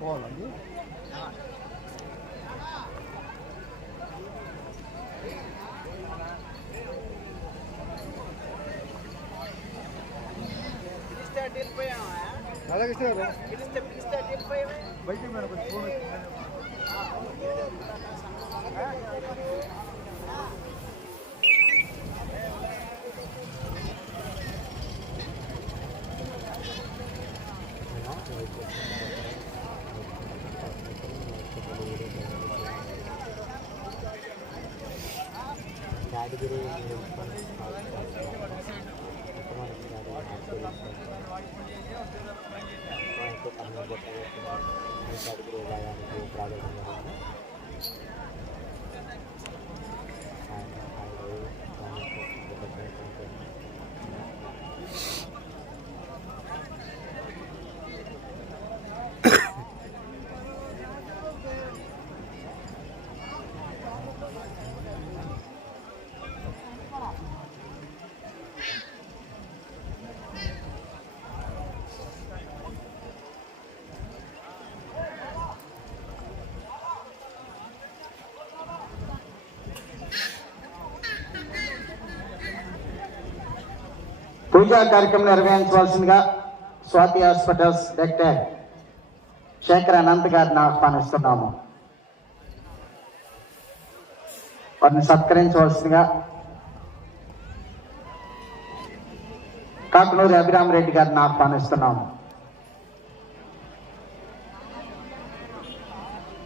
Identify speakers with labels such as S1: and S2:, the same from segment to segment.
S1: పోవాలండి రాధాకృష్ణ బయటికి మేడం కొంచెం ఫోన్ వచ్చింది.
S2: కేటగిరీ కేటగిరీ విభాగానికి ప్రాధాన్యత
S3: పూజా కార్యక్రమం నిర్వహించవలసిందిగా స్వాతి హాస్పిటల్స్ డాక్టర్ శేఖర్ అనంత్ గారిని ఆహ్వానిస్తున్నాము. వారిని సత్కరించవలసిందిగా కాకునూరి అభిరామరెడ్డి గారిని ఆహ్వానిస్తున్నాము.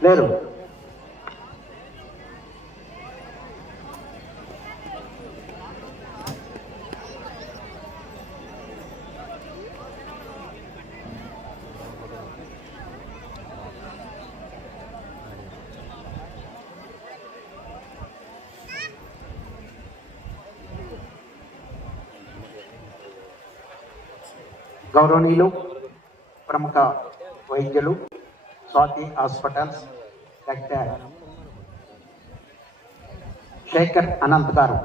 S3: లేరు. గౌరవనీయులు ప్రముఖ వైద్యులు స్వాతి హాస్పిటల్స్ డాక్టర్ శేఖర్ అనంత్ గారు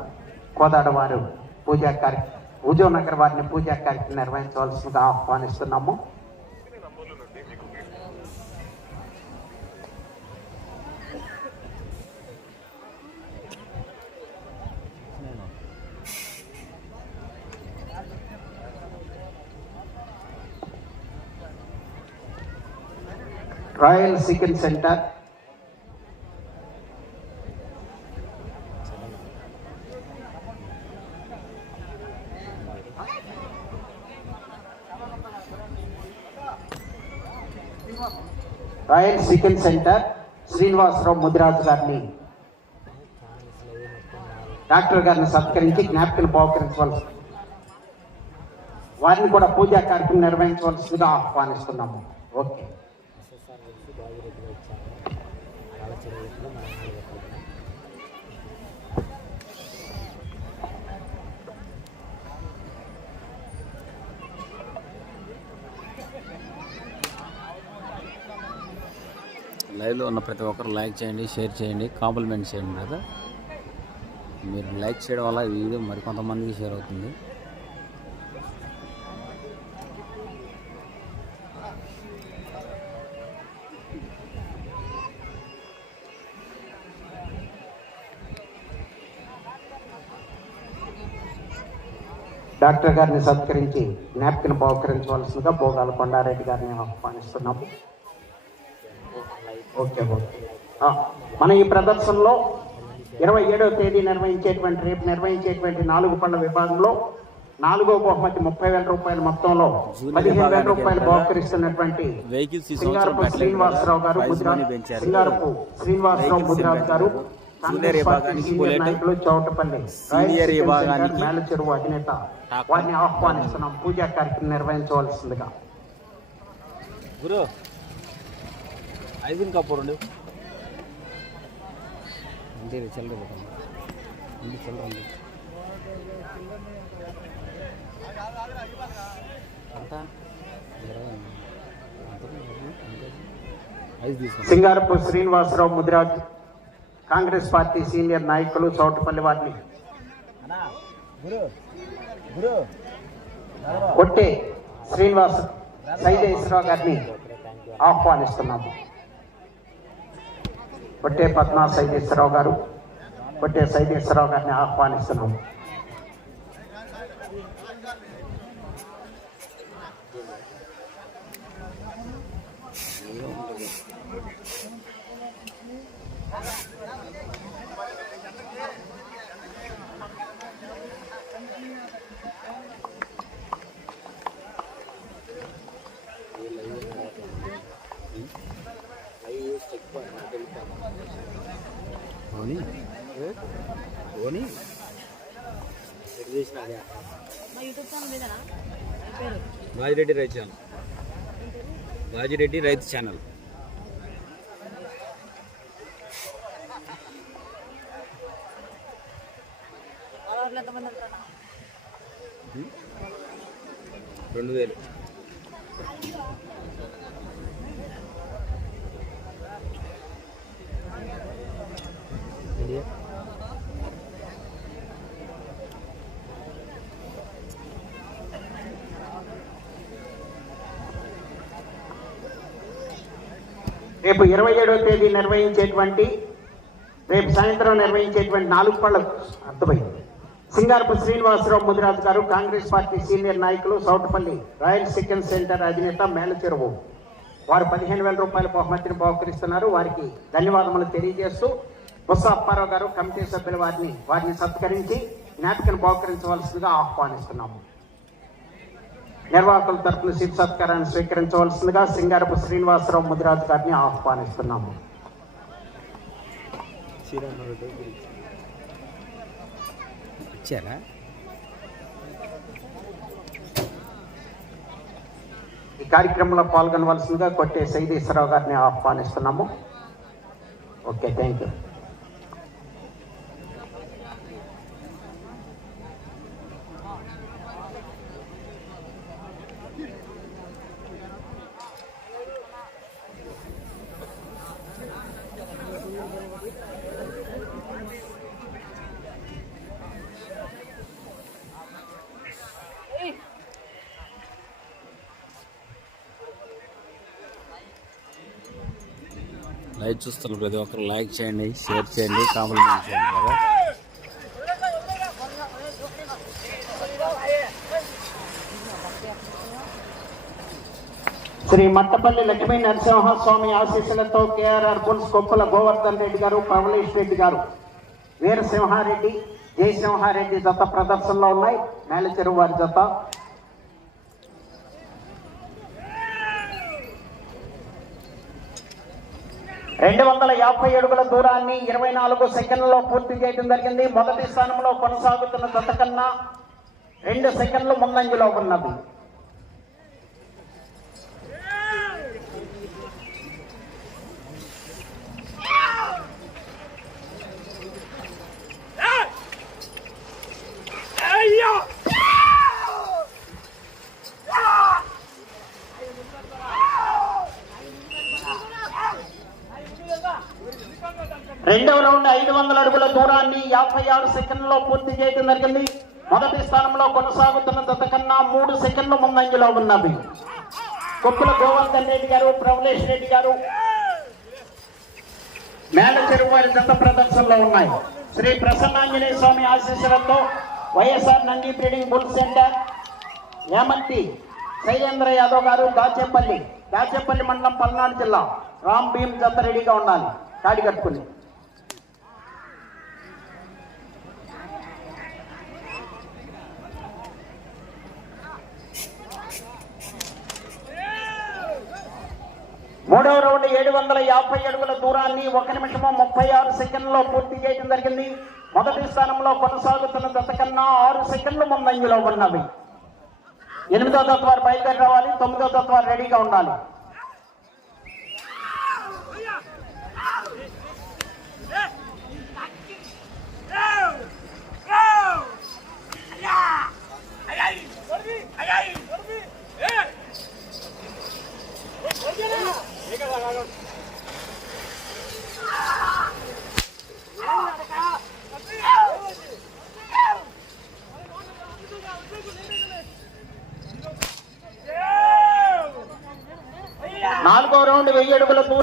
S3: కోదాడ వారు పూజా కార్య ఉదయం నగర్ వారిని పూజా కార్యక్రమం నిర్వహించవలసిందిగా ఆహ్వానిస్తున్నాము. Royal chicken center. Royal chicken center Srinivasarao Mudiraju గారిని. డాక్టర్ గారిని సత్కరించి జ్ఞాపికను బహుకరించవలసి వారిని కూడా పూజా కార్యక్రమం నిర్వహించవలసిందిగా ఆహ్వానిస్తున్నాము. ఓకే.
S4: లైవ్లో ఉన్న ప్రతి ఒక్కరు లైక్ చేయండి షేర్ చేయండి కాంప్లిమెంట్ చేయండి కదా మీరు లైక్ చేయడం వల్ల ఈ వీడియో మరికొంతమందికి షేర్ అవుతుంది.
S3: డాక్టర్ గారిని సత్కరించి జ్ఞాపికను బహుకరించవలసిందిగా భోగాల కొండారెడ్డి గారిని ఆహ్వానిస్తున్నాము. ఓకే ఓకే మన ఈ ప్రదర్శనలో ఇరవై ఏడవ తేదీ నిర్వహించేటువంటి రేపు నిర్వహించేటువంటి నాలుగు పళ్ళ విభాగంలో నాలుగో బహుమతి ముప్పై వేల రూపాయల మొత్తంలో పదిహేను వేల రూపాయలు బహుకరిస్తున్నటువంటి సింగారపు శ్రీనివాసరావు గారు సింగారపు శ్రీనివాసరావు ముదిరాజ్ గారు
S4: విభాగానికి
S3: నాయకులు చౌటపల్లి
S4: సీనియర్
S3: రాయల్
S4: విభాగానికి
S3: సెంటర్ మేల చెరువు అధినేత వారిని ఆహ్వానిస్తున్నాం. పూజా కార్యక్రమం నిర్వహించవలసిందిగా.
S4: గురు చిల్లర ఇంటి చిల్లర ఎంత ఇరవై ఐదు తీసుకుంటా
S3: సింగారపు శ్రీనివాసరావు ముదిరాజ్ కాంగ్రెస్ పార్టీ సీనియర్ నాయకులు చౌటపల్లి వారిని. కొట్టే శ్రీనివాస్ సైదేశ్వరరావు గారిని ఆహ్వానిస్తున్నాము. కొట్టే పద్మా సైదేశ్వరరావు గారు కొట్టే సైదేశ్వరరావు గారిని ఆహ్వానిస్తున్నాము.
S4: ఓని
S2: ఎటు చేసిన అదే
S4: బాజిరెడ్డి రైతు ఛానల్. బాజిరెడ్డి రైతు ఛానల్.
S3: రేపు ఇరవై ఏడవ తేదీ నిర్వహించేటువంటి రేపు సాయంత్రం నిర్వహించేటువంటి నాలుగు పళ్ళ అర్థమైంది. సింగారపు శ్రీనివాసరావు ముదిరాజు గారు కాంగ్రెస్ పార్టీ సీనియర్ నాయకులు సౌటపల్లి రాయల్ చికెన్ సెంటర్ అధినేత మేలచెరువు వారు పదిహేను వేల రూపాయల బహుమతిని బహుకరిస్తున్నారు. వారికి ధన్యవాదములు తెలియజేస్తూ బుస్స అప్పారావు గారు కమిటీ సభ్యుల వారిని వారిని సత్కరించి జ్ఞాపికను బహుకరించవలసిందిగా ఆహ్వానిస్తున్నాము. నిర్వాహకుల తరపున శివ సత్కారాన్ని స్వీకరించవలసిందిగా సింగారపు శ్రీనివాసరావు ముదిరాజు గారిని ఆహ్వానిస్తున్నాము. ఈ కార్యక్రమంలో పాల్గొనవలసిందిగా కొట్టే సైదేశ్వరరావు గారిని ఆహ్వానిస్తున్నాము. ఓకే థ్యాంక్ యూ
S4: లైవ్ చూస్తున్న ప్రతి ఒక్కరు లైక్ చేయండి షేర్ చేయండి కాంప్లిమెంట్ చేయండి కదా
S3: శ్రీ మట్టపల్లి లక్ష్మీ నరసింహస్వామి ఆశీస్సులతో కేఆర్ఆర్ బుల్స్ కొప్పల గోవర్ధన్ రెడ్డి గారు పవలేష్ రెడ్డి గారు వీరసింహారెడ్డి జయసింహారెడ్డి జత ప్రదర్శనలో ఉన్నాయి. మేళచెరువు వారి జత. రెండు వందల యాభై అడుగుల దూరాన్ని ఇరవై నాలుగు సెకండ్లలో పూర్తి చేయడం జరిగింది. మొదటి స్థానంలో కొనసాగుతున్న జత కన్నా రెండు సెకండ్లు ముందంజలో ఉన్నది. రెండవ రౌండ్ ఐదు వందల అడుగుల దూరాన్ని యాభై ఆరు సెకండ్లలో పూర్తి చేయడం జరిగింది. మొదటి స్థానంలో కొనసాగుతున్న జత కన్నా మూడు సెకండ్లు ముందంజలో ఉన్నవి కొప్పుల గోవర్ధన్ రెడ్డి గారు ప్రవలేష్ రెడ్డి గారు మేళ చెరువు వారి జత ప్రదర్శనలో ఉన్నాయి. శ్రీ ప్రసన్నాంజనేయ స్వామి ఆశీస్సులతో YSR Nandi breeding bull center Hemanthi Shailendra Yadav garu Dachepalli Dachepalli మండలం పల్నాడు జిల్లా. రామ్ భీమ్ జత రెడీగా ఉండాలి. కాడి కట్టుకుని మూడవ రౌండ్ ఏడు వందల యాభై అడుగుల దూరాన్ని ఒక నిమిషము ముప్పై ఆరు సెకండ్లో పూర్తి చేయడం జరిగింది. మొదటి స్థానంలో కొనసాగుతున్న దశ కన్నా ఆరు సెకండ్లు ముందంజలో ఉన్నవి. ఎనిమిదో తత్వారు బయలుదేరి రావాలి. తొమ్మిదో తత్వారు రెడీగా ఉండాలి.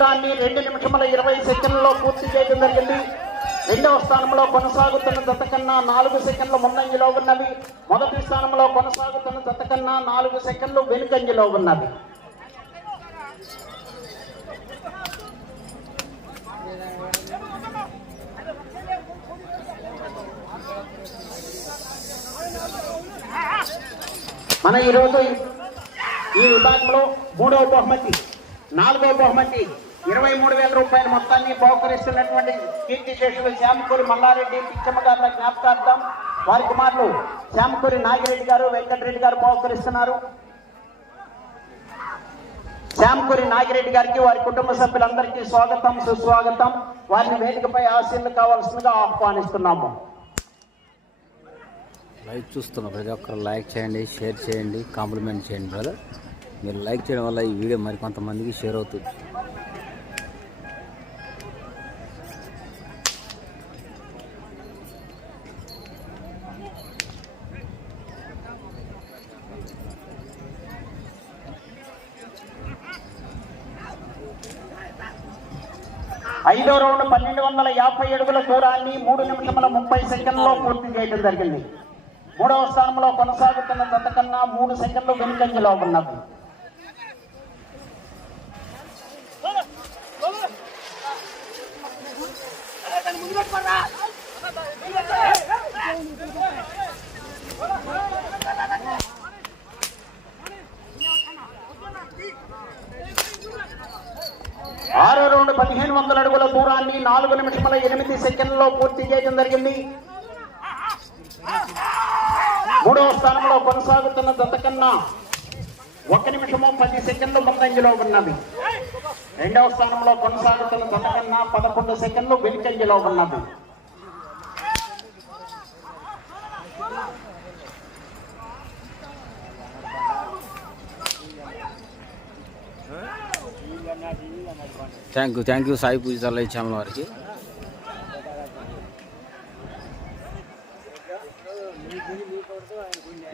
S3: దూరాన్ని రెండు నిమిషముల ఇరవై సెకండ్లలో పూర్తి చేయడం జరిగింది. రెండవ స్థానంలో కొనసాగుతున్న జత కన్నా నాలుగు సెకండ్లు ముందంజలో ఉన్నవి. మొదటి స్థానంలో కొనసాగుతున్న జత కన్నా నాలుగు సెకండ్లు వెనుకంజలో ఉన్నవి. మన ఈరోజు ఈ విభాగంలో మూడవ బహుమతి నాలుగవ బహుమతి ఇరవై మూడు వేల రూపాయల మొత్తాన్ని బహుకరిస్తున్నటువంటి కీర్తి శేషులు శ్యామకూరి మల్లారెడ్డి పిచ్చమ్మ గారుల జ్ఞాపకార్థం వారి కుమారులు శ్యామకూరి నాగిరెడ్డి గారు వెంకటరెడ్డి గారు బహుకరిస్తున్నారు శ్యామకూరి నాగిరెడ్డి గారికి వారి కుటుంబ సభ్యులందరికీ స్వాగతం సుస్వాగతం. వారిని వేదికపై ఆశీర్లు కావాల్సిందిగా ఆహ్వానిస్తున్నాము.
S4: లైక్ చూస్తున్న ప్రతి ఒక్కరు లైక్ చేయండి షేర్ చేయండి కాంప్లిమెంట్ చేయండి బ్రదర్. మీరు లైక్ చేయడం వల్ల ఈ వీడియో మరి కొంతమందికి షేర్ అవుతుంది.
S3: రెండో రౌండ్ పన్నెండు వందల యాభై అడుగుల దూరాన్ని మూడు నిమిషముల ముప్పై సెకండ్లో పూర్తి చేయడం జరిగింది. మూడవ స్థానంలో కొనసాగుతున్న జత కన్నా మూడు సెకండ్లు వెనుకంజలో ఉన్నది. ఆరో రౌండ్ పదిహేను వందల అడుగుల దూరాన్ని నాలుగు నిమిషముల ఎనిమిది సెకండ్లలో పూర్తి చేయడం జరిగింది. మూడవ స్థానంలో కొనసాగుతున్న జత ఒక నిమిషము పది సెకండ్లు ముందంజలో ఉన్నది. రెండవ స్థానంలో కొనసాగుతున్న జతకన్నా పదకొండు సెకండ్లు వెనుకంజలో ఉన్నది.
S4: Thank you thank you Sai Puja live channel వారికి.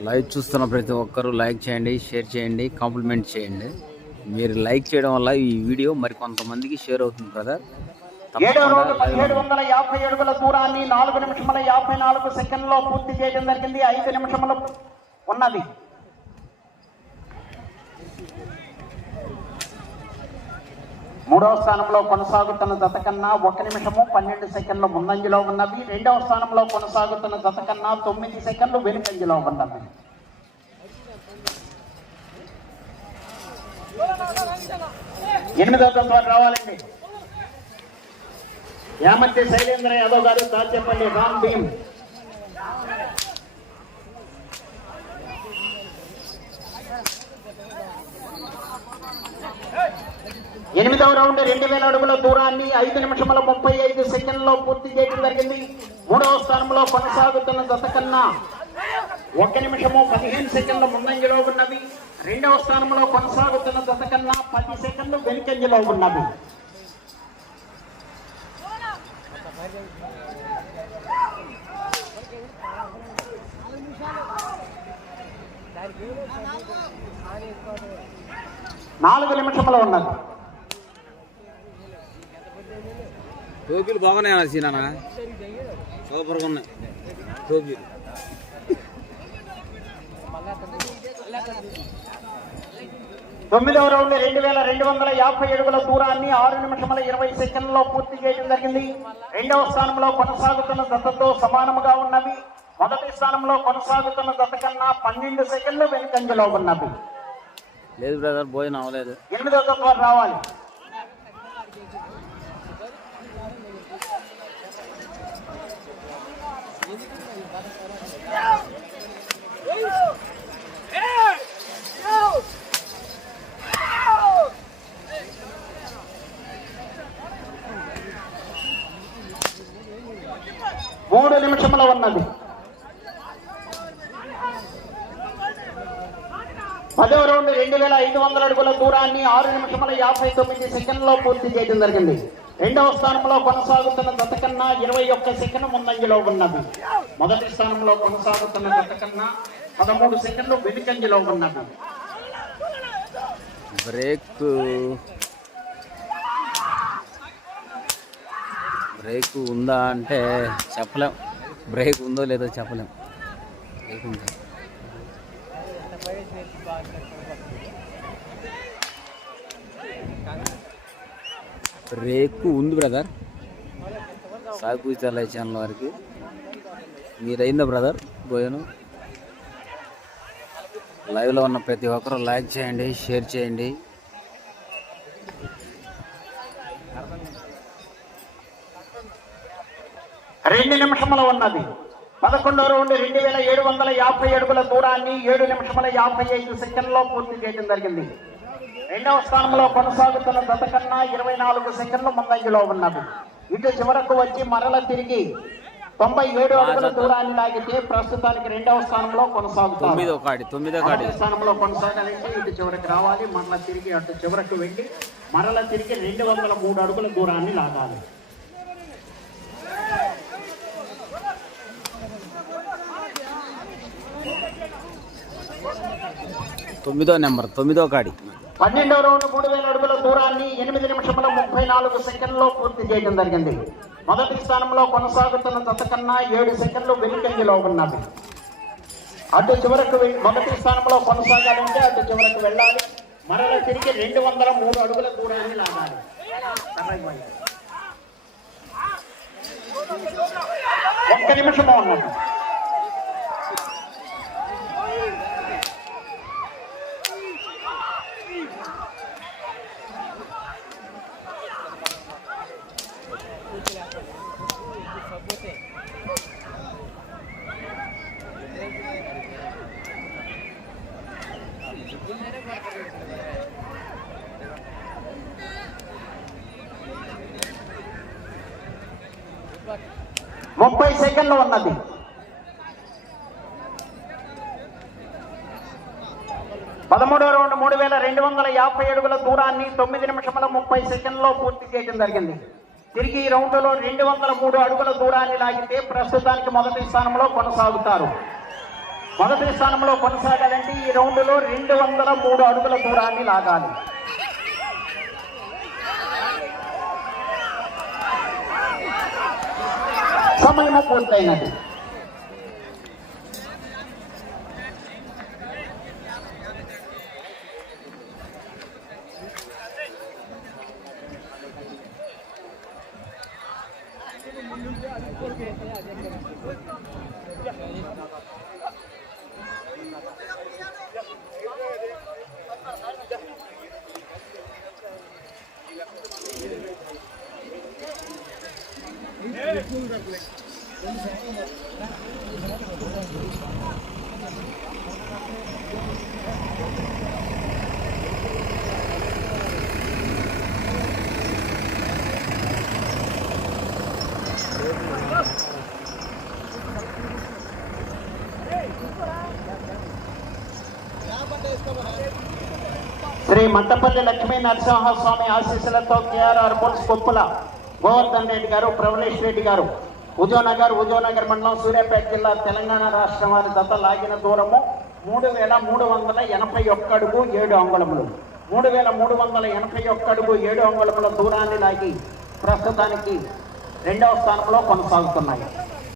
S4: లైవ్ చూస్తున్న ప్రతి ఒక్కరూ లైక్ చేయండి షేర్ చేయండి కాంప్లిమెంట్ చేయండి. మీరు లైక్ చేయడం వల్ల ఈ వీడియో మరి కొంతమందికి షేర్ అవుతుంది బ్రదర్
S3: ఏడో రోజు పదిహేడు వందల యాభై అడుగుల దూరాన్ని నాలుగు నిమిషముల యాభై నాలుగు సెకండ్లో పూర్తి చేయడం జరిగింది. ఐదు నిమిషములు ఉన్నది. మూడవ స్థానంలో కొనసాగుతున్న జత కన్నా ఒక నిమిషము పన్నెండు సెకండ్లు ముందంజలో ఉన్నవి. రెండవ స్థానంలో కొనసాగుతున్న జత కన్నా తొమ్మిది సెకండ్లు వెనుకంజలో ఉన్నవి. ఎనిమిదవ జత రావాలండి. యామతి శైలేంద్ర యాదవ్ గారు దాచేపల్లి రామ్ భీమ్. ఎనిమిదవ రౌండ్ రెండు వేల అడుగుల దూరాన్ని ఐదు నిమిషముల ముప్పై ఐదు సెకండ్లో పూర్తి చేయడం జరిగింది. మూడవ స్థానంలో కొనసాగుతున్న జత కన్నా ఒక నిమిషము పదిహేను సెకండ్ల ముందంజలో ఉన్నది. రెండవ స్థానంలో కొనసాగుతున్న జత కన్నా పది సెకండ్లు వెనుకంజలో ఉన్నది. నాలుగు నిమిషములో ఉన్నది.
S4: టోపీలు బాగున్నాయి సీనా సూపర్గా ఉన్నాయి. టోపీలు
S3: తొమ్మిదవ రౌండ్ రెండు వేల రెండు వందల యాభై అడుగుల దూరాన్ని ఆరు నిమిషముల ఇరవై సెకండ్లలో పూర్తి చేయడం జరిగింది. రెండవ స్థానంలో కొనసాగుతున్న జతతో సమానముగా ఉన్నవి. మొదటి స్థానంలో కొనసాగుతున్న జత కన్నా పన్నెండు సెకండ్లు వెనుకంజలో ఉన్నవి.
S4: లేదు బ్రదర్ భోజనం అవ్వలేదు.
S3: ఎనిమిదవ రావాలి. మూడు నిమిషముల ఉన్నది. పదవ రౌండ్ రెండు వేల ఐదు వందల అడుగుల దూరాన్ని ఆరు నిమిషముల యాభై తొమ్మిది సెకండ్లో పూర్తి చేయడం జరిగింది. రెండవ స్థానంలో కొనసాగుతున్న గత కన్నా ఇరవై ఒక్క సెకండ్ ముందంజలో ఉన్నది. మొదటి స్థానంలో కొనసాగుతున్న గత కన్నా పదమూడు సెకండ్లు వెనుకంజలో ఉన్నది.
S4: బ్రేక్ బ్రేక్ ఉందా అంటే చెప్పలేం. బ్రేక్ ఉందో లేదో చెప్పలేం. బ్రేక్ ఉందా? బ్రేక్ ఉంది బ్రదర్. సాగు చాలా ఛానల్ వారికి. మీరైందా బ్రదర్? పోయాను. లైవ్లో ఉన్న ప్రతి ఒక్కరూ లైక్ చేయండి షేర్ చేయండి.
S3: రెండు నిమిషముల ఉన్నది. పదకొండో రౌండ్ రెండు వేల ఏడు వందల యాభై అడుగుల దూరాన్ని ఏడు నిమిషముల యాభై ఐదు సెకండ్లో పూర్తి చేయడం జరిగింది. రెండవ స్థానంలో కొనసాగుతున్న గత కన్నా ఇరవై నాలుగు సెకండ్లు ముందంజలో ఉన్నది. ఇటు చివరకు వచ్చి మరల తిరిగి తొంభై ఏడు అడుగుల దూరాన్ని లాగితే ప్రస్తుతానికి రెండవ స్థానంలో కొనసాగుతారు. మొదటి స్థానంలో కొనసాగాలంటే ఇటు చివరికి రావాలి. మరల తిరిగి అటు చివరకు వెళ్ళి మరల తిరిగి రెండు వందల మూడు అడుగుల దూరాన్ని లాగాలి.
S4: తొమ్మిదో నెంబర్ తొమ్మిదో కాడి.
S3: పన్నెండో రౌండ్ మూడు వేల అడుగుల దూరాన్ని ఎనిమిది నిమిషముల ముప్పై నాలుగు సెకండ్లో పూర్తి చేయడం జరిగింది. మొదటి స్థానంలో కొనసాగుతున్న జత కన్నా ఏడు సెకండ్లు వెనుకంజలో ఉన్నది. అటు చివరకు మొదటి స్థానంలో కొనసాగాలంటే అటు చివరకు వెళ్ళాలి. మరల తిరిగి రెండు వందల మూడు అడుగుల దూరాన్ని లాగాలి. ఒక్క నిమిషము ఉన్నది. ముప్పై సెకండ్లు ఉన్నది. పదమూడో రౌండ్ మూడు వేల రెండు వందల యాభై అడుగుల దూరాన్ని తొమ్మిది నిమిషముల ముప్పై సెకండ్లో పూర్తి చేయడం జరిగింది. తిరిగి ఈ రౌండ్లో రెండు వందల మూడు అడుగుల దూరాన్ని లాగితే ప్రస్తుతానికి మొదటి స్థానంలో కొనసాగుతారు. మొదటి స్థానంలో కొనసాగాలంటే ఈ రౌండ్లో రెండు వందల మూడు అడుగుల దూరాన్ని లాగాలి. సమయము పూర్తయినది శ్రీ మట్టపల్లి లక్ష్మీ నరసింహస్వామి ఆశీస్సులతో కేఆర్ఆర్ బుల్స్ కొప్పుల గోవర్ధన్ రెడ్డి గారు ప్రవళేష్ రెడ్డి గారు ఉదయనగర్ ఉదయనగర్ మండలం సూర్యాపేట జిల్లా తెలంగాణ రాష్ట్రం వారి దత లాగిన దూరము మూడు వేల మూడు వందల ఎనభై ఒక్క అడుగు ఏడు అంగుళములు. మూడు వేల మూడు వందల ఎనభై ఒక్క అడుగు ఏడు అంగుళముల దూరాన్ని లాగి ప్రస్తుతానికి రెండవ స్థానంలో కొనసాగుతున్నాయి.